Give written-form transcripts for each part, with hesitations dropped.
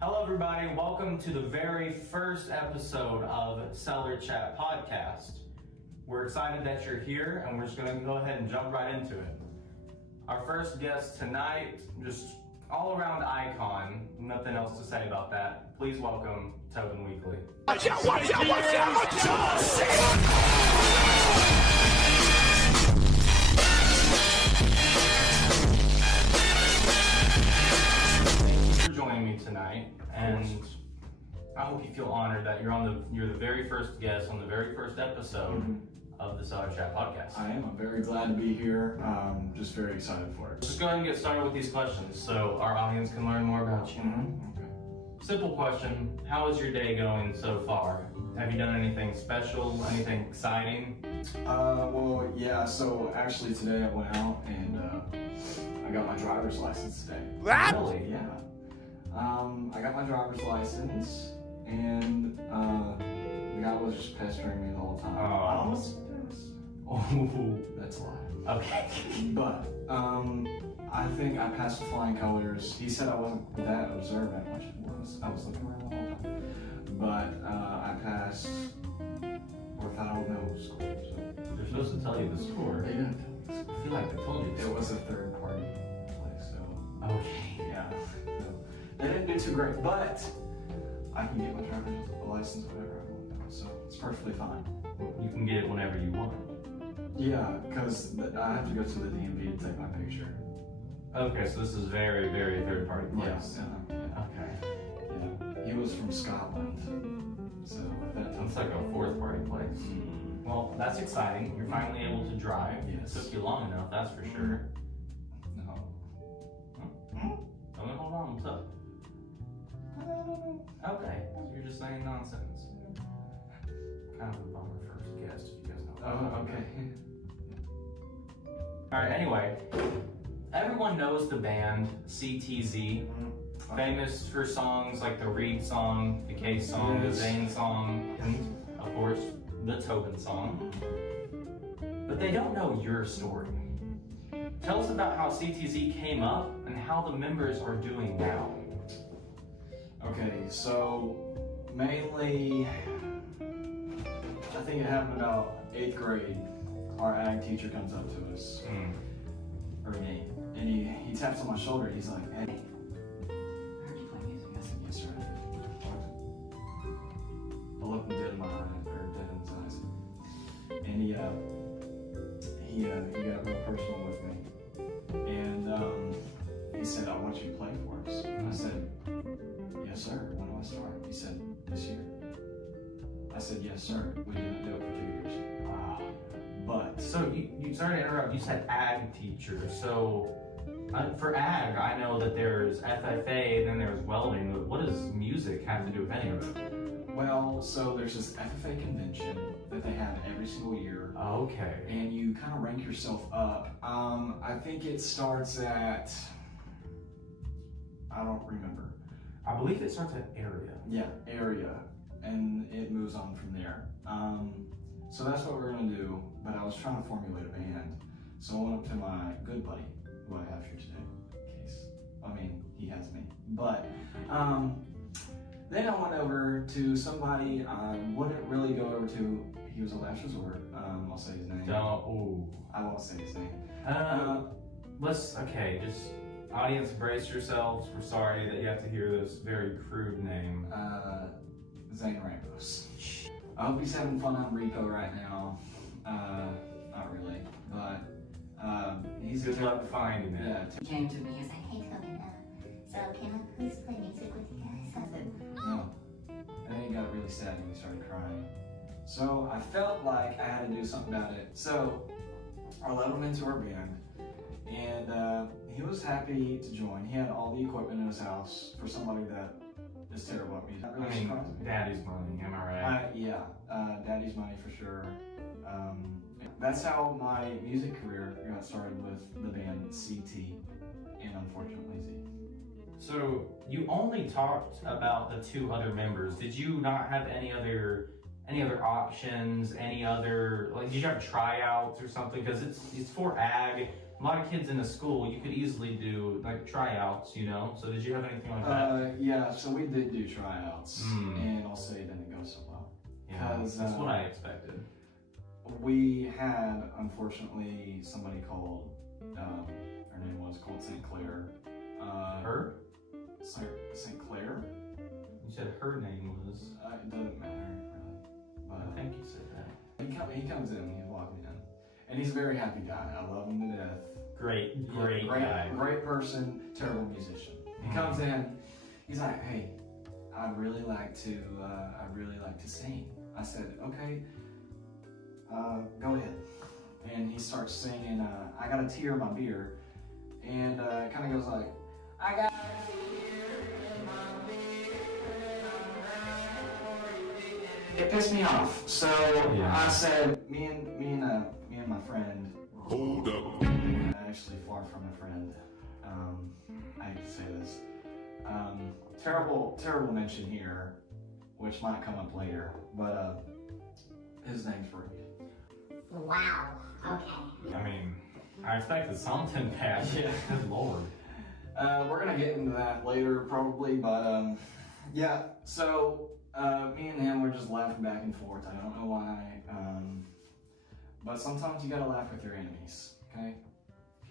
Hello everybody, welcome to the very first episode of Cellar Chat Podcast. We're excited that you're here and we're just going to go ahead and jump right into it. Our first guest tonight, just all around icon, nothing else to say about that. Please welcome Tobin Weekly. Joining me tonight, and I hope you feel honored that you're the very first guest on the very first episode of the Cellar Chat Podcast. I am. I'm very glad to be here. Just very excited for it. Just go ahead and get started with these questions so our audience can learn more about you. Okay. Simple question: how is your day going so far? Have you done anything special? Anything exciting? Well, yeah. So actually, today I went out and I got my driver's license today. Really? Yeah. I got my driver's license, and the guy was just pestering me the whole time. I almost Oh, that's a lie. okay. But I think I passed with flying colors. He said I wasn't that observant, which I was. I was looking around the whole time. But I passed without I would know score. So They're supposed to tell you the score. they didn't tell me. I feel like they told you. It was a third party place, so Okay. yeah. So they didn't do too great, but I can get my driver's license whenever I want now, so it's perfectly fine. You can get it whenever you want. Yeah, because I have to go to the DMV to take my picture. Okay, so this is very, very third party place. Yeah. Okay. Yeah. He was from Scotland, so that It's like a fourth party place. Well, that's exciting. You're finally able to drive. Yes. It took you long enough, that's for sure. No. Don't hold on, what's up? Okay, so you're just saying nonsense. Kind of a bummer first guest, if you guys know. Oh, okay. Alright, anyway. Everyone knows the band CTZ. Famous for songs like the Reed song, the Case song, the Zane song, and of course, the Tobin song. But they don't know your story. Tell us about how CTZ came up and how the members are doing now. Okay, so mainly, I think it happened about 8th grade. Our ag teacher comes up to us, or me, and he taps on my shoulder. He's like, "Hey, I heard you play music." I said, "Yes, sir." I looked him dead in my eyes, or dead in his eyes, and he got real personal with me, and he said, "I want you to play for us." And I said, "Yes, sir. When do I start?" He said, "This year." I said, "Yes, sir. We didn't do it for 2 years." But So you sorry to interrupt. You said ag teacher. So for ag, I know that there's FFA and then there's welding. But what does music have to do with any of it? well, so there's this FFA convention that they have every single year, Okay. and you kind of rank yourself up. I think it starts at, I don't remember. I believe it starts at area. Yeah, area, and it moves on from there. So that's what we're gonna do, but I was trying to formulate a band. So I went up to my good buddy, who I have here today, in case, he has me. But then I went over to somebody I wouldn't really go over to. He was a last resort. I'll say his name. I won't say his name. Just audience brace yourselves. We're sorry that you have to hear this very crude name. Zane Ramos. I hope he's having fun on Rico right now. Not really, but he's Good luck finding it. Yeah. He came to me, he was like, "Hey Tobin, so can I please play music with you guys?" I said, No. And then he got really sad and he started crying. So I felt like I had to do something about it. So I let him into our band, and he was happy to join. He had all the equipment in his house for somebody that is terrible at music. That really surprised me. Daddy's money, am I right? Yeah, daddy's money for sure. That's how my music career got started with the band CT and Unfortunately Z. So you only talked about the two other members. Did you not have any other options? Any other did you have tryouts or something? Because it's for ag. a lot of kids in a school, you could easily do like tryouts, you know? So did you have anything like that? Yeah, so we did do tryouts, and I'll say it didn't go so well. Yeah, that's what I expected. We had, unfortunately, somebody called, her name was called St. Clair. Her? St. Clair? You said her name was. It doesn't matter, really. But I think you said that. he comes in, he's walking in, and he's a very happy guy. I love him to death. Great guy. Great person, terrible musician. He comes in, he's like, hey, I'd really like to sing. I said, okay, go ahead. And he starts singing, I got a tear in my beer, and it kind of goes like, I got a tear in my beer, it pissed me off. So I said, me and my friend. Hold up. Actually, far from a friend. I hate to say this. Terrible mention here, which might come up later. But his name's Reed. Wow. Okay. I mean, I expected something bad. Yeah. Good lord. We're gonna get into that later, probably. But yeah. So me and him were just laughing back and forth. I don't know why. But sometimes you gotta laugh with your enemies. Okay.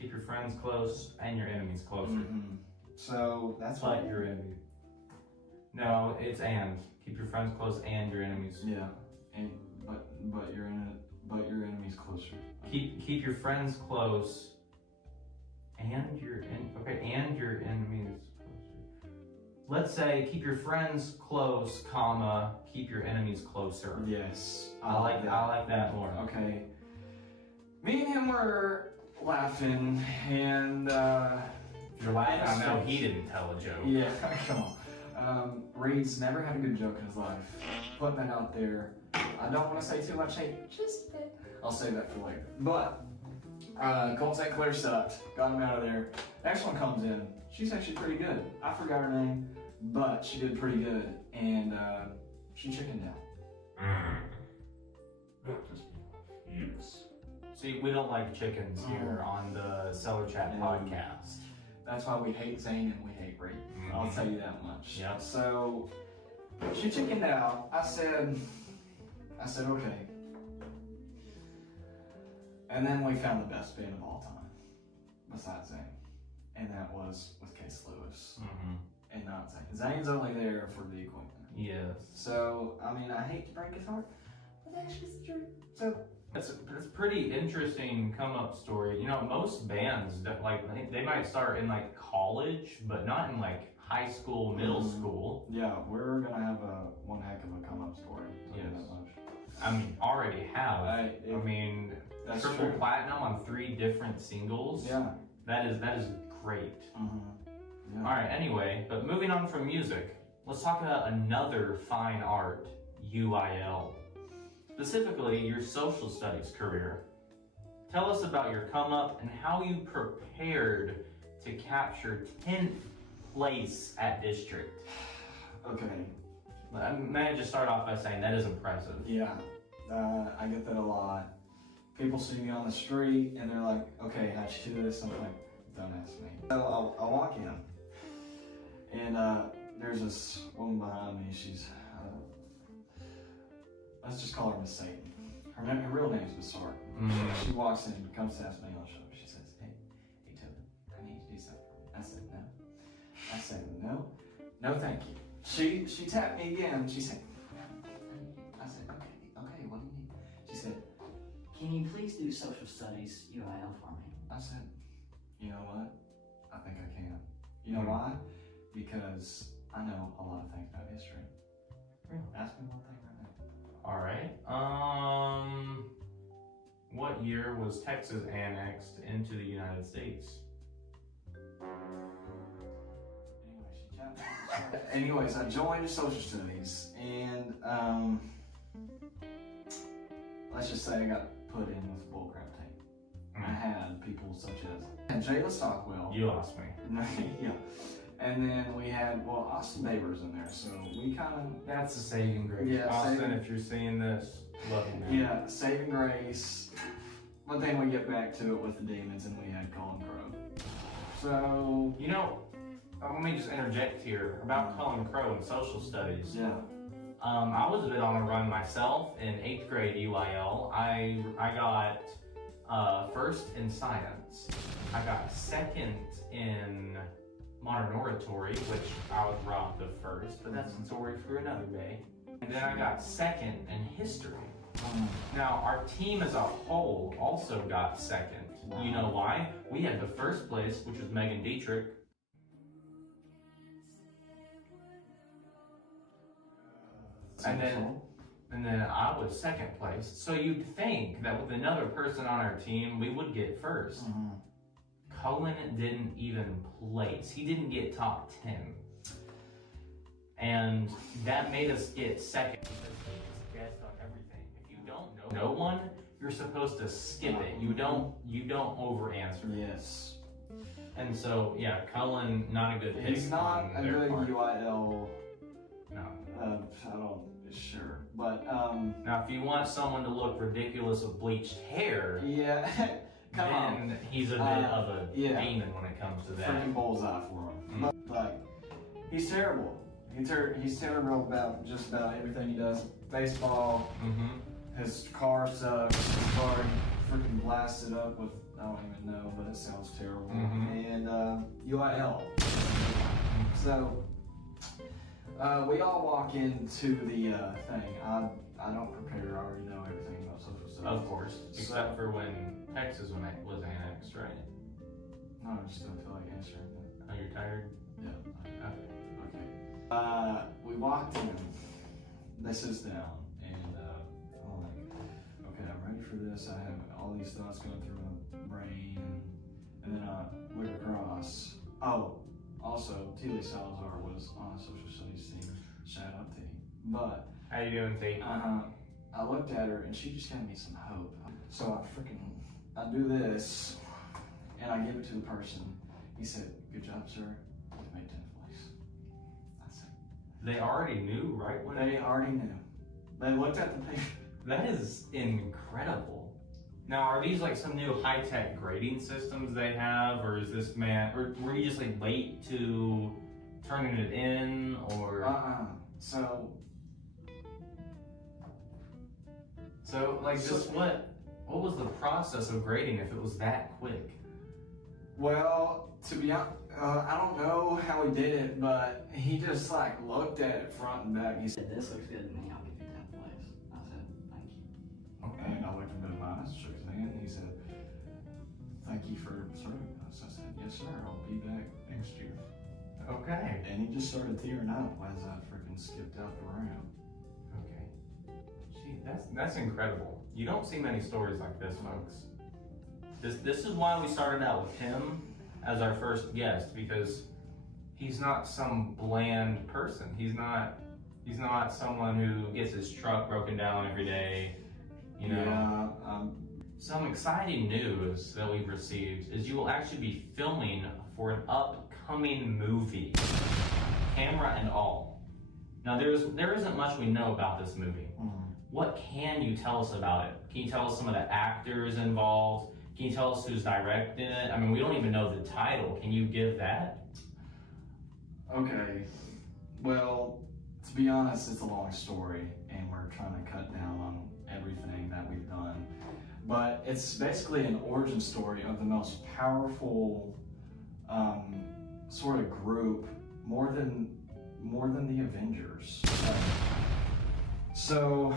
Keep your friends close and your enemies closer. So that's But your enemy. No, it's and. Keep your friends close and your enemies. Yeah. And but your enemies closer. Keep your friends close and your and your enemies closer. Let's say keep your friends close, comma, keep your enemies closer. Yes. I like that more. Okay. Me and him were laughing, and You're laughing. I know he didn't tell a joke. yeah, come on. Reed's never had a good joke in his life. Putting that out there. I don't want to say too much hate, just a bit. I'll save that for later. But Colt St. Clair sucked. Got him out of there. Next one comes in. She's actually pretty good. I forgot her name, but she did pretty good, and she chickened out. Yes. See, we don't like chickens here on the Cellar Chat podcast. That's why we hate Zane and we hate Reed. I'll tell you that much. Yep. So she chickened out. I said, okay. And then we found the best band of all time, besides Zane, and that was with Case Lewis, and not Zane. Zane's only there for the equipment. Yes. So I mean, I hate to break his heart, but that's just true. So. That's a pretty interesting come up story. You know, most bands that they might start in like college, but not in like high school, middle school. Yeah, we're gonna have one heck of a come up story. Yes. I mean, already have. I mean, triple platinum on 3 different singles. Yeah. That is great. Yeah. All right. Anyway, but moving on from music, let's talk about another fine art, UIL. Specifically, your social studies career. Tell us about your come up and how you prepared to capture 10th place at district. Okay. May I just start off by saying that is impressive. Yeah, I get that a lot. People see me on the street and they're like, okay, how'd you do this? I'm like, don't ask me. So I walk in and there's this woman behind me. She's, let's just call her Miss Satan. Her real name's Miss Sark. She walks in, comes to ask me on the show. She says, hey Tobin, I need you to do something for me. I said, no. I said, no, thank you. She tapped me again. She said, I said, okay, what do you need? She said, can you please do social studies UIL for me? I said, you know what? I think I can. You know why? Because I know a lot of things about history. Really? Ask me one thing right now. All right. What year was Texas annexed into the United States? Anyways, I joined social studies, and let's just say I got put in with bullcrap tape. I had people such as Jayla Stockwell. You lost me. Yeah. And then we had, Austin Babers in there, so we kind of... That's a saving grace. Yeah, Austin, if you're seeing this, love you, man. Yeah, saving grace. But then we get back to it with the demons, and we had Colin Crow. So You know, let me just interject here about Colin Crow and social studies. yeah. I was a bit on a run myself in 8th grade UIL. I got first in science. I got second in modern oratory, which I was robbed of first, but that's a story for another day. And then I got second in history. Now, our team as a whole also got second. You know why? We had the first place, which was Megan Dietrich. And then I was second place. So you'd think that with another person on our team, we would get first. Cullen didn't even place. He didn't get top 10. And that made us get second because he guessed on everything. If you don't know no one, you're supposed to skip it. You don't over answer. Yes. And so yeah, Cullen not a good pick. He's not on a their good part. UIL. No. I don't sure, but Now if you want someone to look ridiculous with bleached hair, yeah. Come on. then he's a bit of a yeah. demon when it comes to that. Freaking bullseye for him. But like, he's terrible. He's terrible about just about everything he does. Baseball. His car sucks. His car freaking blasted up with I don't even know, but it sounds terrible. And UIL. So we all walk into the thing. I don't prepare. I already know everything about social studies. Of course, except for when Texas was annexed, right? No, I just don't feel like answering that. Oh, you're tired? Yeah. Okay. Okay. We walked in. They sit us down, and I'm like, okay, I'm ready for this. I have all these thoughts going through my brain, and then I look across. Oh, also, Teely Salazar was on a social studies team. Shout out to you. But How you doing, T? I looked at her, and she just gave me some hope. So I do this, and I give it to the person. He said, "Good job, sir. You've made 10th place." I said, They already knew, right? When they already knew. They looked at the paper. That is incredible. Now, are these like some new high-tech grading systems they have, or is this or were you just like late to turning it in, or? So like, just what was the process of grading if it was that quick? Well, to be honest, I don't know how he did it, but he just like looked at it front and back. He said, This looks good to me. I'll give you 10th place. I said, thank you. okay. And I looked him in the eyes, shook his hand, and he said, "Thank you for serving us." I said, "Yes, sir. I'll be back next year." Okay. And he just started tearing up as I freaking skipped out the ramp. Okay. Gee, that's incredible. You don't see many stories like this, folks. This is why we started out with him as our first guest, because he's not some bland person. He's not someone who gets his truck broken down every day. You know. Yeah. Some exciting news that we've received is you will actually be filming for an upcoming movie, camera and all. Now there isn't much we know about this movie. What can you tell us about it? Can you tell us some of the actors involved? Can you tell us who's directing it? I mean, we don't even know the title. Can you give that? Okay. Well, to be honest, it's a long story, and we're trying to cut down on everything that we've done. But it's basically an origin story of the most powerful sort of group, more than the Avengers. So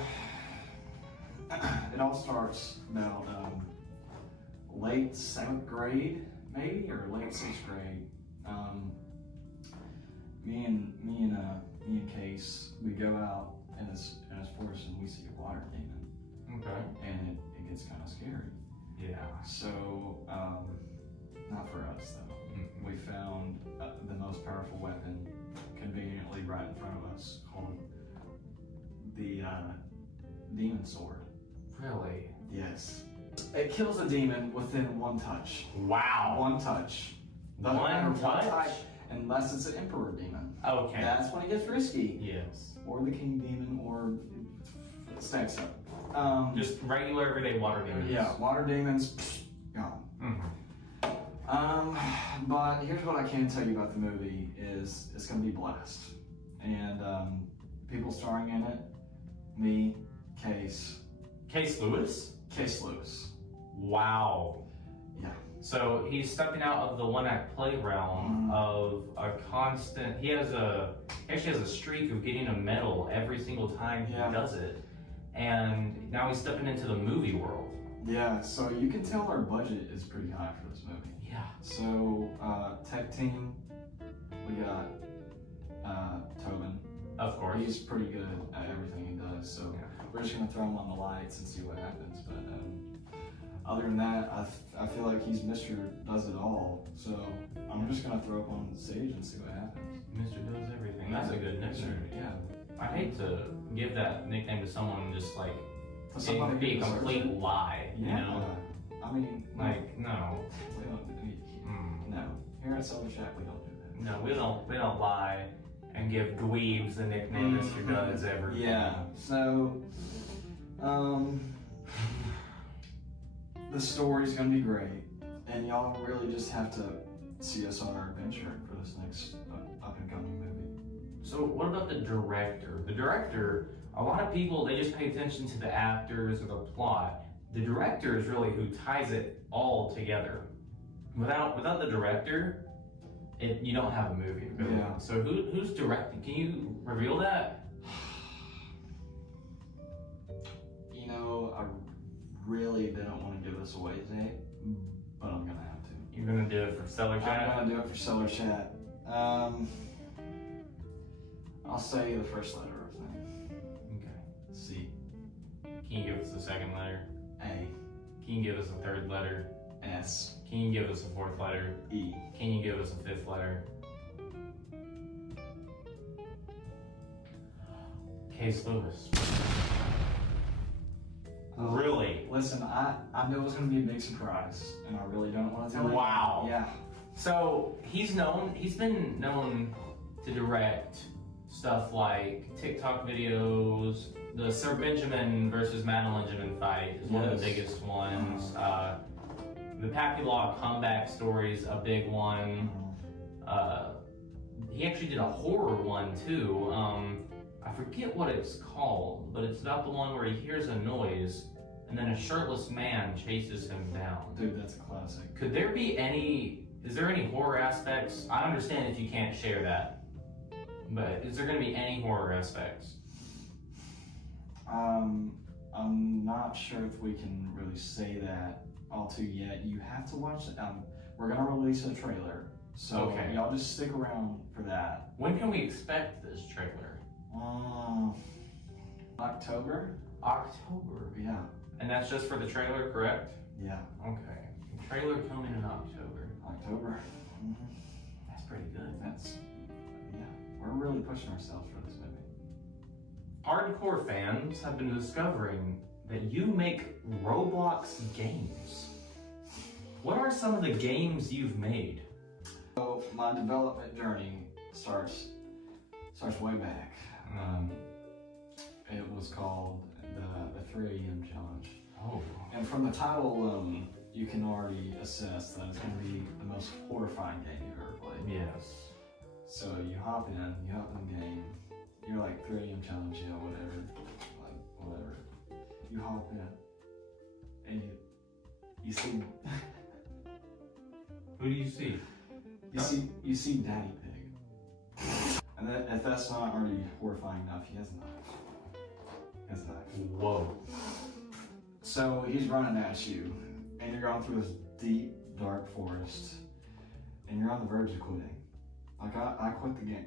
it all starts about late 7th grade, maybe, or late 6th grade. Me and Case, we go out in this forest and we see a water demon. Okay. And it gets kind of scary. Yeah. So, not for us though. We found the most powerful weapon conveniently right in front of us, called the demon sword. Really? Yes. It kills a demon within one touch. Wow. One touch. Doesn't One matter touch? what type, unless it's an emperor demon. Okay. That's when it gets risky. Yes. Or the king demon, or Stacks up. Just regular everyday water demons. Yeah, water demons, gone. But here's what I can tell you about the movie is it's gonna be a blast. And people starring in it, me, Case Lewis? Case Lewis. Wow. Yeah. So he's stepping out of the one act play realm of a constant. He actually has a streak of getting a medal every single time he does it, and now he's stepping into the movie world. Yeah. So you can tell our budget is pretty high for this movie. Yeah. So tech team, we got Tobin. Of course. He's pretty good at everything he does. So we're just gonna throw him on the lights and see what happens. But other than that, I feel like he's Mr. Does It All. So I'm just gonna throw up on the stage and see what happens. Mr. Does Everything. That's a good nickname. Yeah. I hate to give that nickname to someone and just like To it could be a who deserves complete it. lie. You know? I mean, Like no. we don't. No. Here at Cellar Chat, we don't do that. No, we don't lie and give dweebs the nickname Mr. Does Everything. Yeah. So, the story's gonna be great, and y'all really just have to see us on our adventure for this next up and coming movie. So what about the director? The director, a lot of people, they just pay attention to the actors or the plot. The director is really who ties it all together. Without the director, you don't have a movie. Really. Yeah. So who's directing? Can you reveal that? You know, I really didn't want to give this away today, but I'm gonna have to. You're gonna do it for Cellar Chat? I'm gonna do it for Cellar Chat. I'll say the first letter of his name. Okay. C. Can you give us the second letter? A. Can you give us a third letter? S. Can you give us a fourth letter? E. Can you give us a fifth letter? Case Lewis. Really? Listen, I knew it was gonna be a big surprise, and I really don't want to tell you. Wow. Yeah. So he's been known to direct stuff like TikTok videos. The Sir Benjamin versus Madeline fight is one of the biggest ones. The Pappy Law comeback story is a big one. He actually did a horror one too. I forget what it's called, but it's about the one where he hears a noise and then a shirtless man chases him down. Dude, that's a classic. Is there any horror aspects? I understand if you can't share that, but is there going to be any horror aspects? I'm not sure if we can really say that all too yet. You have to watch it. We're gonna release a trailer, so y'all just stick around for that. When can we expect this trailer? October? October. Yeah. And that's just for the trailer, correct? Yeah. Okay. Trailer coming in October. October. That's pretty good. We're really pushing ourselves for this movie. Hardcore fans have been discovering that you make Roblox games. What are some of the games you've made? So my development journey starts way back. It was called the 3 a.m. challenge. Oh. And from the title alone, you can already assess that it's going to be the most horrifying game you've ever played. Yes. So you hop in the game, you're like 3 a.m. challenge, whatever. You hop in, and you see. Who do you see? You see Daddy Pig. And if that's not already horrifying enough, he has a knife. Whoa. So he's running at you, and you're going through this deep, dark forest, and you're on the verge of quitting. Like I quit the game.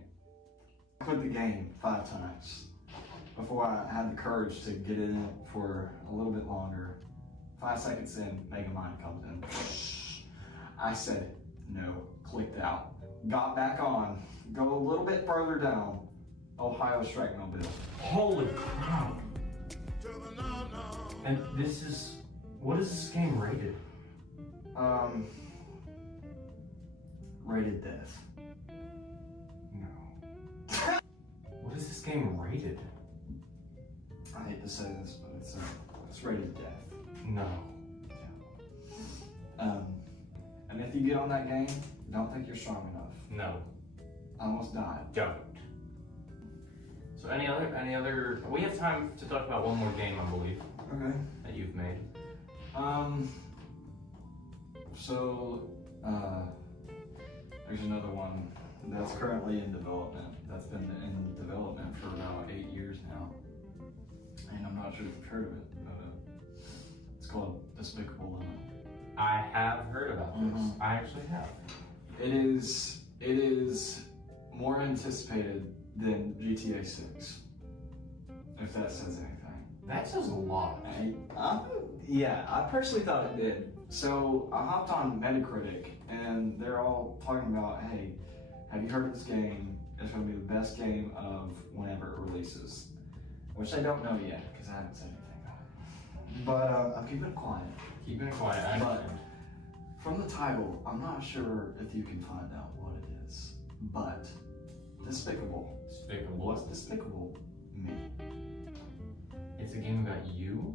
I quit the game 5 times before I had the courage to get in it for a little bit longer. 5 seconds in, Megamind comes in. I said no, clicked out, got back on, go a little bit further down, Ohio Strike Mobile. Holy crap. And what is this game rated? Rated death. No. What is this game rated? I hate to say this, but it's rated death. No. And if you get on that game, don't think you're strong enough. No. I almost died. Don't. So any other, we have time to talk about one more game, I believe, Okay. that you've made. There's another one that's currently in development. That's been in development for about 8 years now. And I'm not sure if you've heard of it, but it's called Despicable Limit. I have heard about this. Mhm. I actually have. It is more anticipated than GTA 6, if that says anything. That says a lot. I personally thought it did. So I hopped on Metacritic, and they're all talking about, hey, have you heard of this game? It's going to be the best game of whenever it releases. Which I don't know yet, because I haven't said anything about it. But I'm keeping it quiet. Keeping it quiet, I But understand. from the title, I'm not sure if you can find out what it is. But Despicable. Despicable. What's despicable me? It's a game about you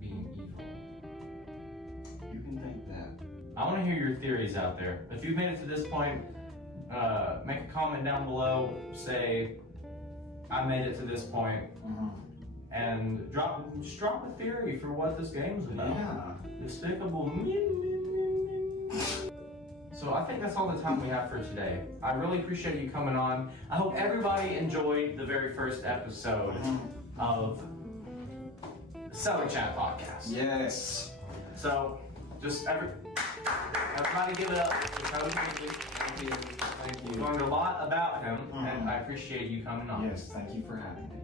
being evil. You can think that. I want to hear your theories out there. If you've made it to this point, make a comment down below. Say, I made it to this point, and drop a theory for what this game's about. Yeah. Despicable me. So I think that's all the time we have for today. I really appreciate you coming on. I hope everybody enjoyed the very first episode of Cellar Chat Podcast. Yes. So, just everybody give it up for Tobin. Thank you. We learned a lot about him, and I appreciate you coming on. Yes, thank you for having me.